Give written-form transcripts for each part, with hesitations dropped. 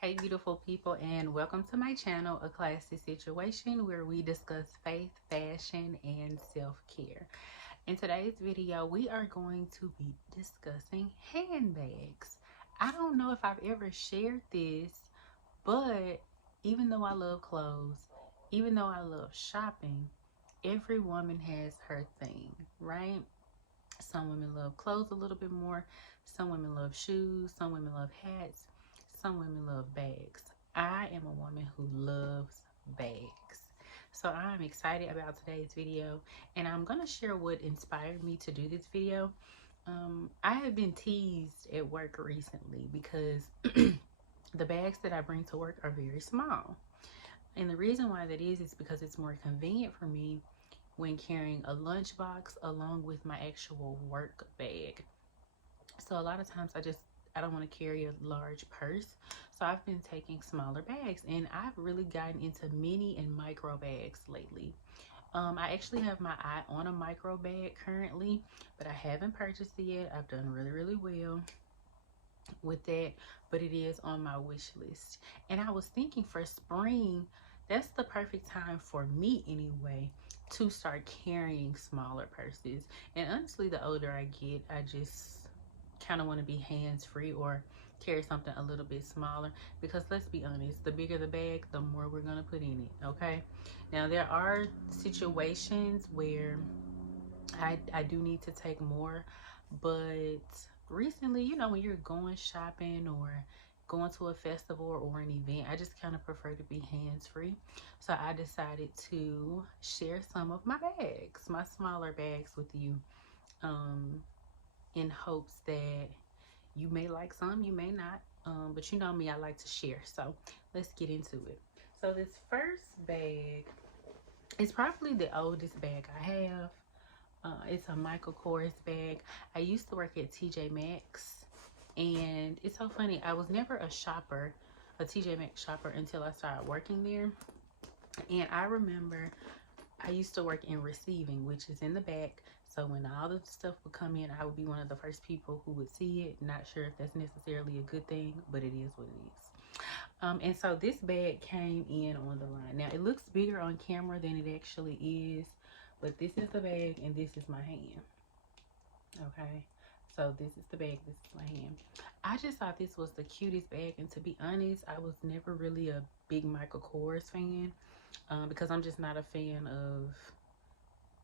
Hey beautiful people, and welcome to my channel, A Classy Situation, where we discuss faith, fashion, and self-care. In today's video, we are going to be discussing handbags. I don't know if I've ever shared this, but even though I love clothes, even though I love shopping, every woman has her thing, right? Some women love clothes a little bit more. Some women love shoes. Some women love hats. Some women love bags. I am a woman who loves bags. So I'm excited about today's video, and I'm going to share what inspired me to do this video. I have been teased at work recently because the bags that I bring to work are very small. And the reason why that is because it's more convenient for me when carrying a lunchbox along with my actual work bag. So a lot of times I don't want to carry a large purse. So I've been taking smaller bags, and I've really gotten into mini and micro bags lately. I actually have my eye on a micro bag currently, but I haven't purchased it yet. I've done really well with that, but it is on my wish list. And I was thinking for spring, that's the perfect time for me anyway to start carrying smaller purses. And honestly, the older I get, I just kind of want to be hands free or carry something a little bit smaller, because let's be honest, the bigger the bag, the more we're going to put in it. Okay, now there are situations where I do need to take more, but recently, when you're going shopping or going to a festival or an event, I just kind of prefer to be hands-free. So I decided to share some of my bags, my smaller bags with you, um, in hopes that you may like some, you may not. But you know me, I like to share. So let's get into it. So this first bag is probably the oldest bag I have. It's a Michael Kors bag. I used to work at TJ Maxx, and it's so funny. I was never a shopper, a TJ Maxx shopper, until I started working there. And I remember I used to work in receiving, which is in the back. So when all the stuff would come in, I would be one of the first people who would see it. Not sure if that's necessarily a good thing, but it is what it is. And so this bag came in on the line. Now it looks bigger on camera than it actually is, but this is the bag and this is my hand. Okay, so this is the bag, this is my hand. I just thought this was the cutest bag, and to be honest, I was never really a big Michael Kors fan, because I'm just not a fan of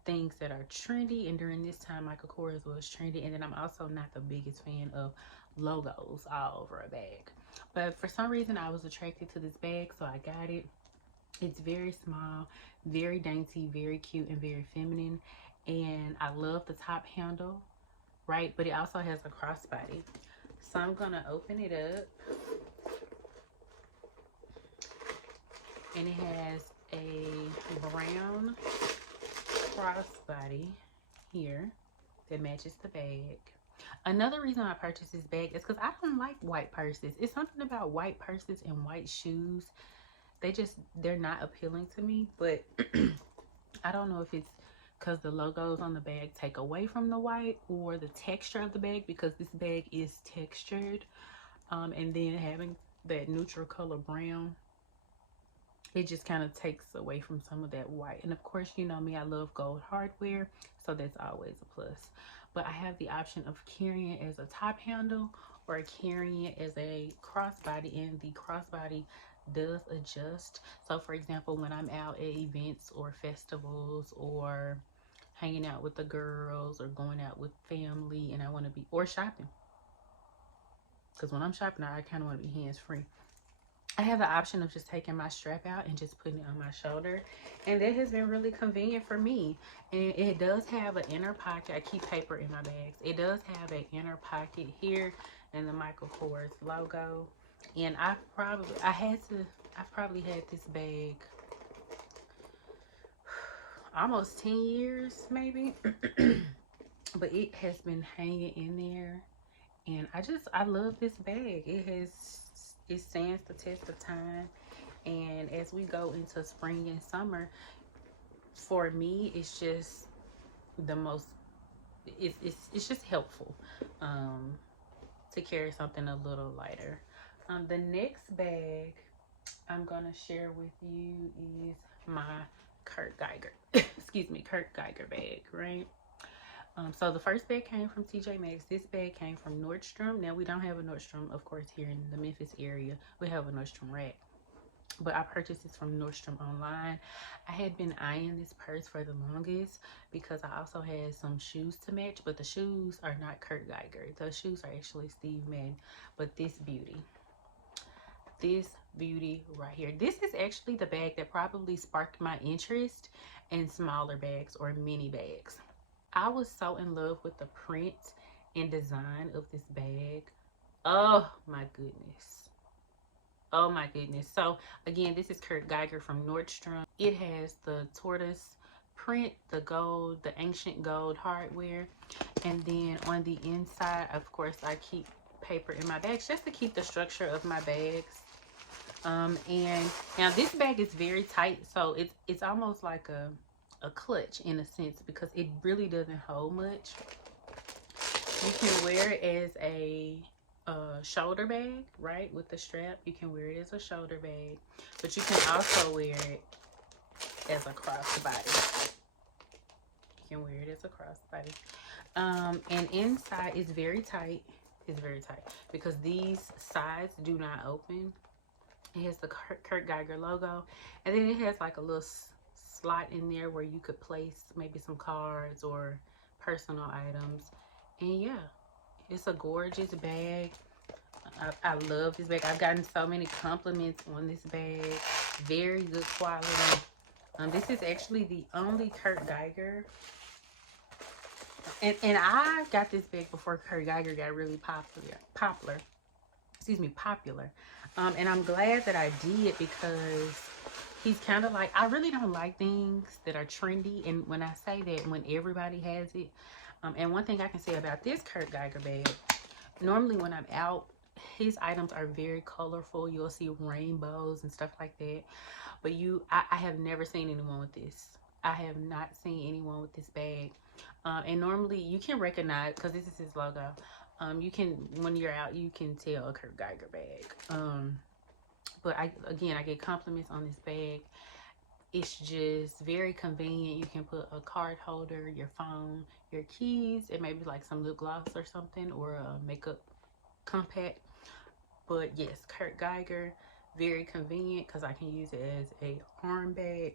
things that are trendy. And during this time, Michael Kors was trendy, and then I'm also not the biggest fan of logos all over a bag. But for some reason, I was attracted to this bag, so I got it. It's very small, very dainty, very cute, and very feminine. And I love the top handle, right? But it also has a crossbody. So I'm gonna open it up, and it has a brown crossbody here that matches the bag. Another reason I purchased this bag is because I don't like white purses. It's something about white purses and white shoes. They're not appealing to me, but I don't know if it's because the logos on the bag take away from the white, or the texture of the bag, because this bag is textured. And then having that neutral color brown, it just kind of takes away from some of that white. And of course, you know me, I love gold hardware, so that's always a plus. But I have the option of carrying it as a top handle or carrying it as a crossbody, and the crossbody does adjust. So for example, when I'm out at events or festivals, or hanging out with the girls, or going out with family, and I want to be, or shopping, because when I'm shopping, I kind of want to be hands free, I have the option of just taking my strap out and just putting it on my shoulder. And that has been really convenient for me. And it does have an inner pocket. I keep paper in my bags. It does have an inner pocket here, and the Michael Kors logo. And I've probably had this bag almost 10 years maybe. But it has been hanging in there. And I love this bag. It stands the test of time. And as we go into spring and summer, for me, it's just the most, it's just helpful, to carry something a little lighter. The next bag I'm gonna share with you is my Kurt Geiger, excuse me, Kurt Geiger bag, right? So the first bag came from TJ Maxx. This bag came from Nordstrom. Now we don't have a Nordstrom, of course, here in the Memphis area. We have a Nordstrom rack, but I purchased this from Nordstrom online. I had been eyeing this purse for the longest because I also had some shoes to match, but the shoes are not Kurt Geiger. Those shoes are actually Steve Madden, but this beauty right here, this is actually the bag that probably sparked my interest in smaller bags or mini bags. I was so in love with the print and design of this bag. Oh my goodness. Oh my goodness. So again, this is Kurt Geiger from Nordstrom. It has the tortoise print, the gold, the ancient gold hardware. And then on the inside, of course, I keep paper in my bags just to keep the structure of my bags. And now this bag is very tight, so it's almost like a clutch in a sense because it really doesn't hold much. You can wear it as a shoulder bag, right? With the strap, you can wear it as a shoulder bag, but you can also wear it as a crossbody. You can wear it as a crossbody. And inside is very tight. It's very tight because these sides do not open. It has the Kurt Geiger logo, and then it has like a little slot in there where you could place maybe some cards or personal items. And yeah, it's a gorgeous bag. I love this bag. I've gotten so many compliments on this bag. Very good quality. This is actually the only Kurt Geiger. And I got this bag before Kurt Geiger got really popular. And I'm glad that I did because he's kind of like, I really don't like things that are trendy. And when I say that, when everybody has it. And one thing I can say about this Kurt Geiger bag, normally when I'm out, his items are very colorful. You'll see rainbows and stuff like that. But I have never seen anyone with this. I have not seen anyone with this bag. And normally you can recognize, because this is his logo. You can, when you're out, you can tell a Kurt Geiger bag. But I get compliments on this bag. It's just very convenient. You can put a card holder, your phone, your keys, and maybe like some lip gloss or something, or a makeup compact. But yes, Kurt Geiger, very convenient because I can use it as a arm bag,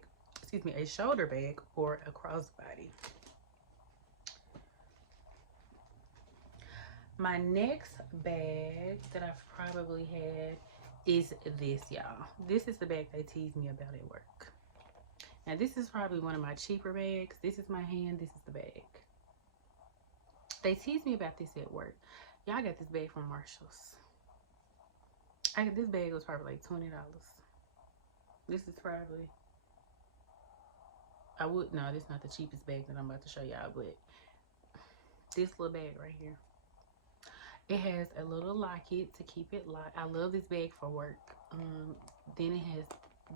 a shoulder bag, or a crossbody. My next bag that I've probably had is this, y'all. This is the bag they tease me about at work. Now, this is probably one of my cheaper bags. This is my hand. This is the bag. They tease me about this at work. Y'all got this bag from Marshall's. This bag was probably like $20. This is probably... No, this is not the cheapest bag that I'm about to show y'all, but this little bag right here. It has a little locket to keep it locked. I love this bag for work. Then it has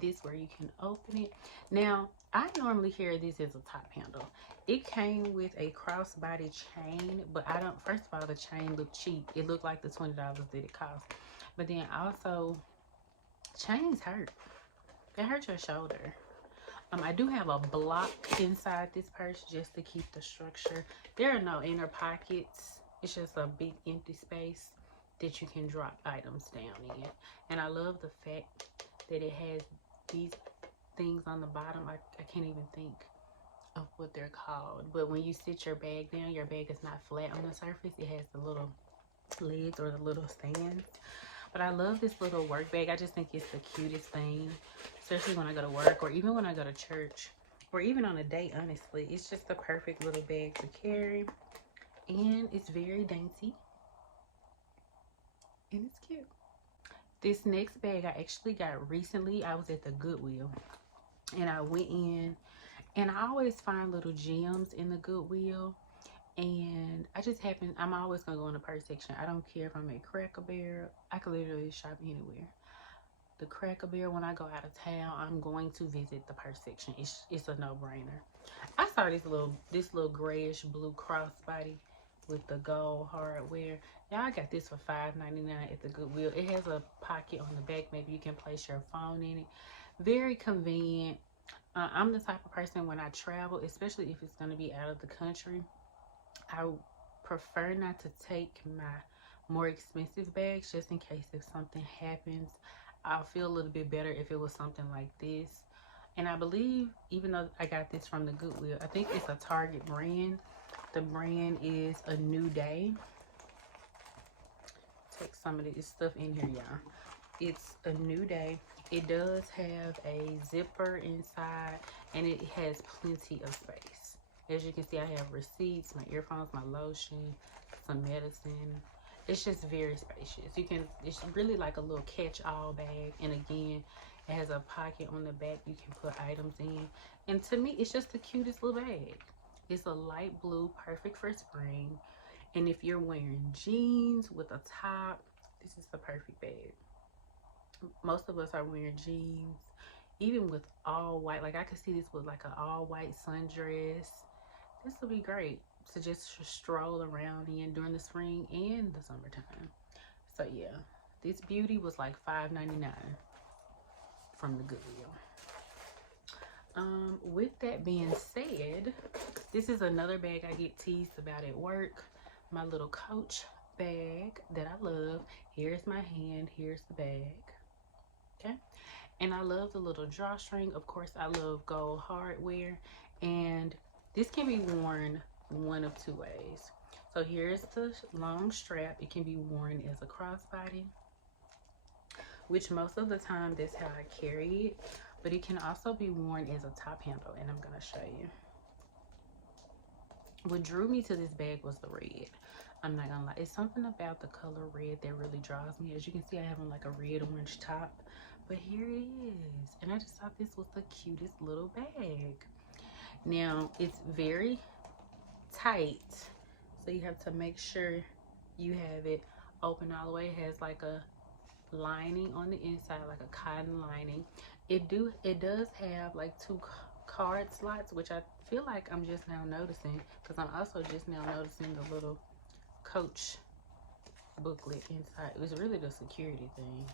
this where you can open it. Now, I normally carry this as a top handle. It came with a crossbody chain, but I don't, first of all, the chain looked cheap. It looked like the $20 that it cost. But then also, chains hurt. They hurt your shoulder. I do have a block inside this purse just to keep the structure. There are no inner pockets. It's just a big empty space that you can drop items down in. And I love the fact that it has these things on the bottom. I can't even think of what they're called. But when you sit your bag down, your bag is not flat on the surface. It has the little legs or the little stands. But I love this little work bag. I just think it's the cutest thing, especially when I go to work or even when I go to church or even on a date, honestly. It's just the perfect little bag to carry. And it's very dainty. And it's cute. This next bag I actually got recently. I was at the Goodwill. And I went in. And I always find little gems in the Goodwill. And I'm always going to go in the purse section. I don't care if I'm at Cracker Barrel. I can literally shop anywhere. The Cracker Barrel, when I go out of town, I'm going to visit the purse section. It's a no-brainer. I saw this little grayish blue crossbody with the gold hardware. Y'all, I got this for $5.99 at the Goodwill. It has a pocket on the back. Maybe you can place your phone in it. Very convenient. I'm the type of person, when I travel, especially if it's going to be out of the country, I prefer not to take my more expensive bags, just in case if something happens. I'll feel a little bit better if it was something like this. And I believe, even though I got this from the Goodwill, I think it's a Target brand. The brand is A New Day. Take some of this stuff in here, y'all. It's A New Day. It does have a zipper inside, and it has plenty of space. As you can see, I have receipts, my earphones, my lotion, some medicine. It's just very spacious. It's really like a little catch-all bag. And again, it has a pocket on the back you can put items in. And to me, it's just the cutest little bag. It's a light blue, perfect for spring. And if you're wearing jeans with a top, this is the perfect bag. Most of us are wearing jeans, even with all white. Like, I could see this with like an all white sundress. This would be great to just stroll around in during the spring and the summertime. So yeah, this beauty was like $5.99 from the Goodwill. With that being said, this is another bag I get teased about at work. My little Coach bag that I love. Here's my hand, here's the bag. Okay, and I love the little drawstring. Of course, I love gold hardware, and this can be worn one of two ways. So here's the long strap. It can be worn as a crossbody, which most of the time that's how I carry it, but it can also be worn as a top handle, and I'm gonna show you. What drew me to this bag was the red. I'm not gonna lie, it's something about the color red that really draws me. As you can see, I have on like a red orange top, but here it is. And I just thought this was the cutest little bag. Now, it's very tight, so you have to make sure you have it open all the way. It has like a lining on the inside, like a cotton lining. It does have like two card slots, which I feel like I'm just now noticing, because I'm also just now noticing the little Coach booklet inside. It was really the security thing.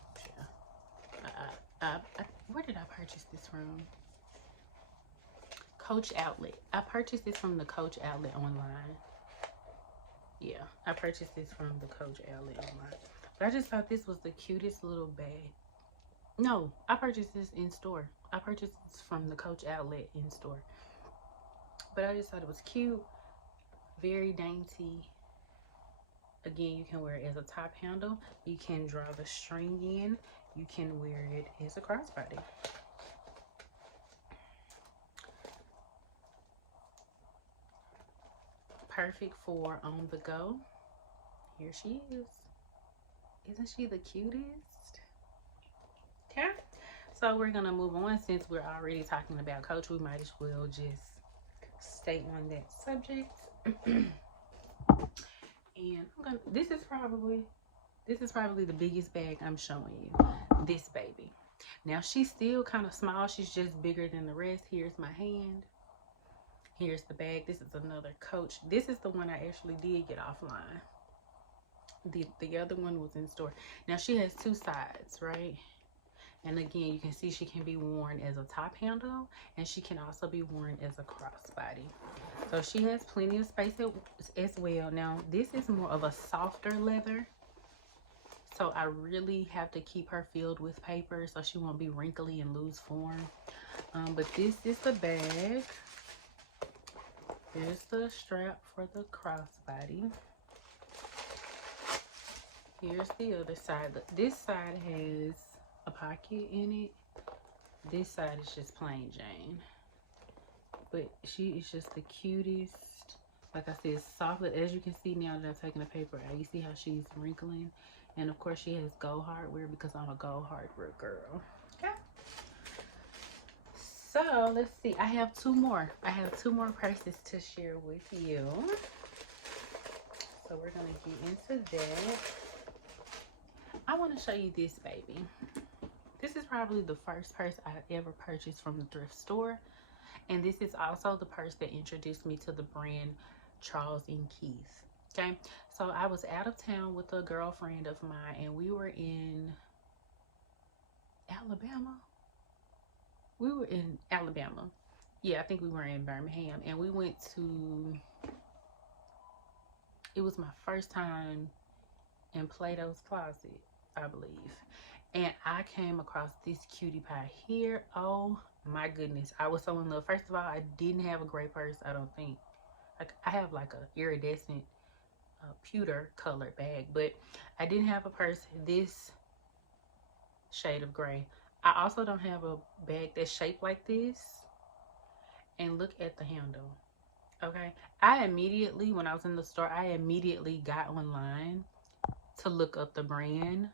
Yeah. Where did I purchase this from? Coach Outlet. I purchased this from the Coach Outlet online. Yeah, I purchased this from the Coach Outlet online. But I just thought this was the cutest little bag. No, I purchased this in store. I purchased this from the Coach Outlet in store. But I just thought it was cute. Very dainty. Again, you can wear it as a top handle. You can draw the string in. You can wear it as a crossbody. Perfect for on the go. Here she is. Isn't she the cutest? Okay. So we're going to move on. Since we're already talking about Coach, we might as well just stay on that subject. And this is probably the biggest bag I'm showing you. This baby. Now, she's still kind of small. She's just bigger than the rest. Here's my hand. Here's the bag. This is another Coach. This is the one I actually did get offline. The other one was in store. Now, she has two sides, right? And again, you can see she can be worn as a top handle, and she can also be worn as a crossbody. So she has plenty of space as well. Now, this is more of a softer leather, so I really have to keep her filled with paper so she won't be wrinkly and lose form. But this is the bag. Here's the strap for the crossbody. Here's the other side. This side has a pocket in it. This side is just plain Jane. But she is just the cutest. Like I said, soft. As you can see now that I'm taking the paper out, you see how she's wrinkling. And of course she has gold hardware because I'm a gold hardware girl. Okay. So let's see. I have two more. I have two more purses to share with you. So we're gonna get into that. I want to show you this baby. This is probably the first purse I ever purchased from the thrift store. And this is also the purse that introduced me to the brand Charles & Keith. Okay, so I was out of town with a girlfriend of mine, and we were in Alabama. We were in Alabama. Yeah, I think we were in Birmingham, and we went to. It was my first time in Plato's Closet, I believe, and I came across this cutie pie here. Oh my goodness, I was so in love. First of all, I didn't have a gray purse. I don't think. Like, I have like a iridescent pewter colored bag, but I didn't have a purse this shade of gray. I also don't have a bag that's shaped like this. And look at the handle. Okay, I immediately, when I was in the store, I immediately got online to look up the brand,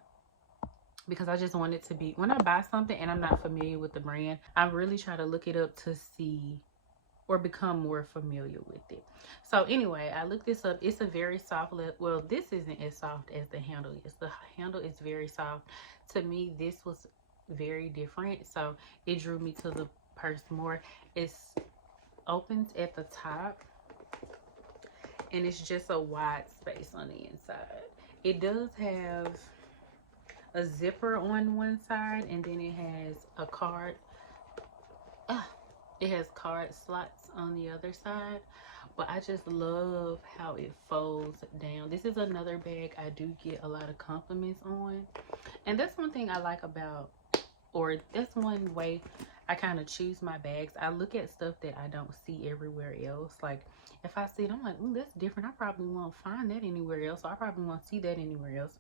because I just wanted to be, when I buy something and I'm not familiar with the brand, I really try to look it up to see or become more familiar with it. So anyway, I looked this up. It's a very soft well, this isn't as soft as the handle is. The handle is very soft. To me, this was very different, so it drew me to the purse more. It opens at the top, and it's just a wide space on the inside. It does have a zipper on one side, and then it has a card. It has card slots on the other side, but I just love how it folds down. This is another bag I do get a lot of compliments on, and that's one thing I like about, or that's one way I kind of choose my bags. I look at stuff that I don't see everywhere else. Like, if I see it, I'm like, ooh, that's different. I probably won't find that anywhere else, so I probably won't see that anywhere else.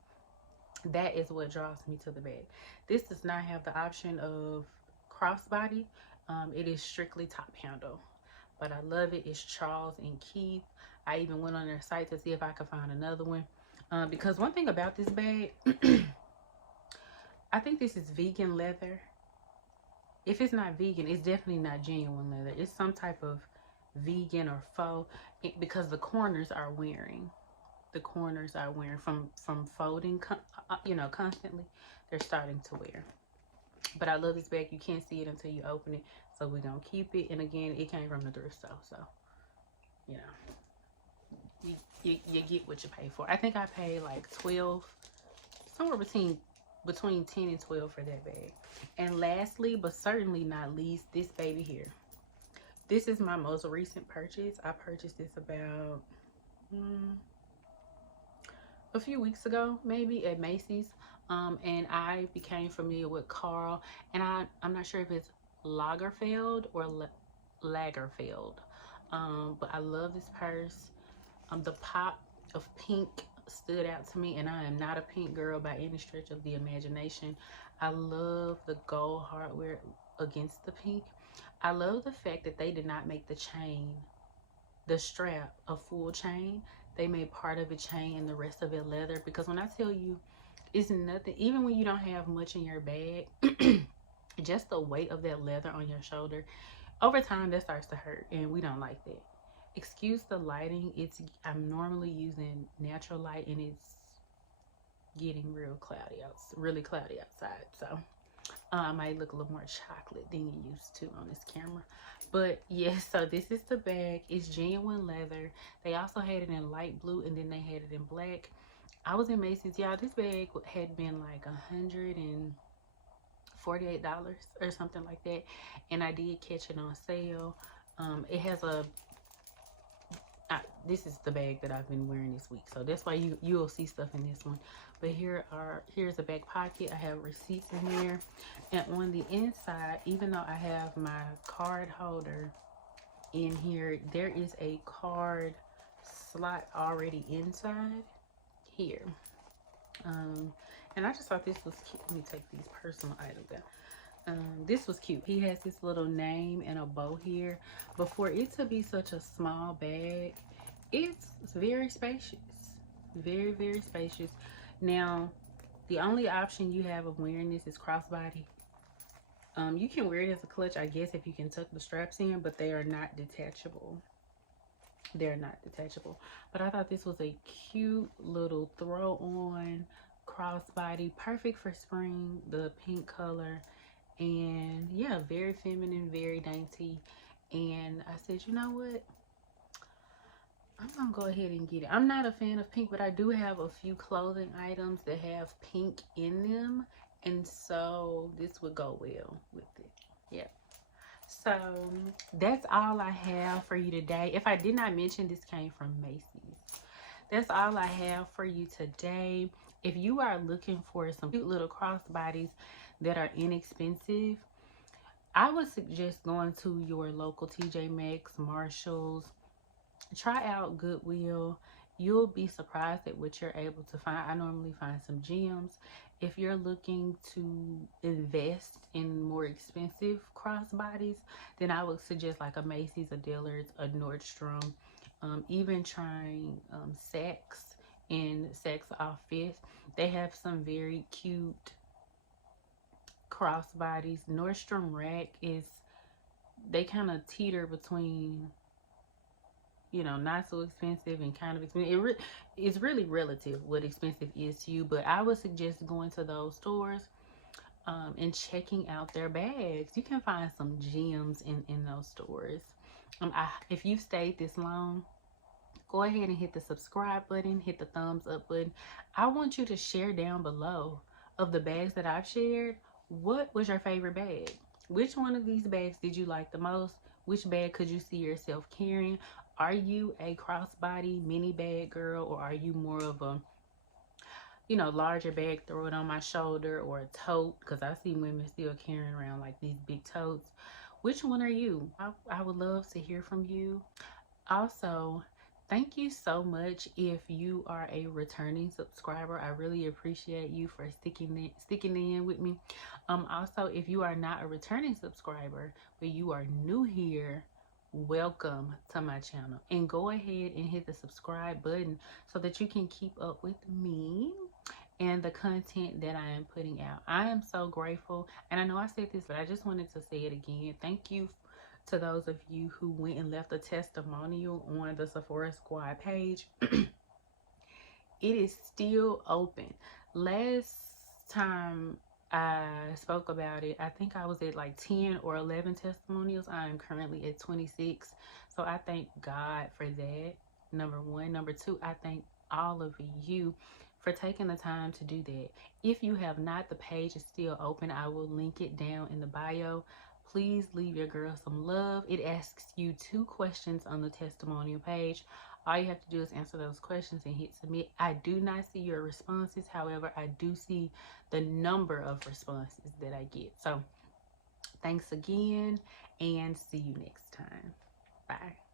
That is what draws me to the bag. This does not have the option of crossbody. It is strictly top handle, but I love it. It's Charles and Keith. I even went on their site to see if I could find another one, because one thing about this bag, I think this is vegan leather. If it's not vegan, it's definitely not genuine leather. It's some type of vegan or faux, because the corners are wearing. The corners are wearing from folding, constantly. They're starting to wear. But I love this bag. You can't see it until you open it, so we're gonna keep it. And again, it came from the thrift store, so you know, you get what you pay for. I think I paid like 12, somewhere between 10 and 12 for that bag. And lastly, but certainly not least, this baby here. This is my most recent purchase. I purchased this about a few weeks ago, maybe, at Macy's. And I became familiar with Carl, and I'm not sure if it's Lagerfeld or Lagerfeld. But I love this purse. The pop of pink stood out to me, and I am not a pink girl by any stretch of the imagination. I love the gold hardware against the pink. I love the fact that they did not make the chain, the strap, a full chain. They made part of it chain and the rest of it leather, because when I tell you, it's nothing, even when you don't have much in your bag, just the weight of that leather on your shoulder, over time that starts to hurt, and we don't like that. Excuse the lighting. I'm normally using natural light, and it's getting really cloudy outside, so I might look a little more chocolate than you used to on this camera. But yes, so this is the bag. It's genuine leather. They also had it in light blue, and then they had it in black. I was in Macy's, y'all. This bag had been like $148 or something like that, and I did catch it on sale. It has this is the bag that I've been wearing this week, so that's why you'll see stuff in this one. But here's a back pocket. I have receipts in here, and on the inside, even though I have my card holder in here, there is a card slot already inside here. And I just thought this was cute. Let me take these personal items out. This was cute. He has this little name and a bow here. But for it to be such a small bag, it's very spacious. Very, very spacious. Now, the only option you have of wearing this is crossbody. You can wear it as a clutch, I guess, if you can tuck the straps in, but they are not detachable. They're not detachable. But I thought this was a cute little throw on crossbody, perfect for spring, the pink color. And yeah, very feminine, very dainty. And I said, you know what, I'm gonna go ahead and get it. I'm not a fan of pink, but I do have a few clothing items that have pink in them, and so this would go well with it. Yeah. So that's all I have for you today. If I did not mention, this came from Macy's. That's all I have for you today. If you are looking for some cute little crossbodies that are inexpensive, I would suggest going to your local TJ Maxx, Marshalls. Try out Goodwill. You'll be surprised at what you're able to find. I normally find some gems. If you're looking to invest in more expensive crossbodies, then I would suggest like a Macy's, a Dillard's, a Nordstrom. Even trying Saks and Saks Off Fifth. They have some very cute crossbodies. Nordstrom Rack is, they kind of teeter between, you know, not so expensive and kind of expensive. It's really relative what expensive is to you, but I would suggest going to those stores and checking out their bags. You can find some gems in those stores. If you've stayed this long, go ahead and hit the subscribe button, hit the thumbs up button. I want you to share down below of the bags that I've shared. What was your favorite bag? Which one of these bags did you like the most? Which bag could you see yourself carrying? Are you a crossbody mini bag girl, or are you more of a, you know, larger bag, throw it on my shoulder, or a tote? Because I see women still carrying around like these big totes. Which one are you? I would love to hear from you. Also, thank you so much if you are a returning subscriber. I really appreciate you for sticking in with me. Also, if you are not a returning subscriber, but you are new here, welcome to my channel. And go ahead and hit the subscribe button so that you can keep up with me and the content that I am putting out. I am so grateful. And I know I said this, but I just wanted to say it again. Thank you to those of you who went and left a testimonial on the Sephora Squad page. It is still open. Last time I spoke about it, I think I was at like 10 or 11 testimonials. I am currently at 26. So I thank God for that. Number one. Number two, I thank all of you for taking the time to do that. If you have not, the page is still open. I will link it down in the bio. Please leave your girl some love. It asks you 2 questions on the testimonial page. All you have to do is answer those questions and hit submit. I do not see your responses. However, I do see the number of responses that I get. So thanks again, and see you next time. Bye.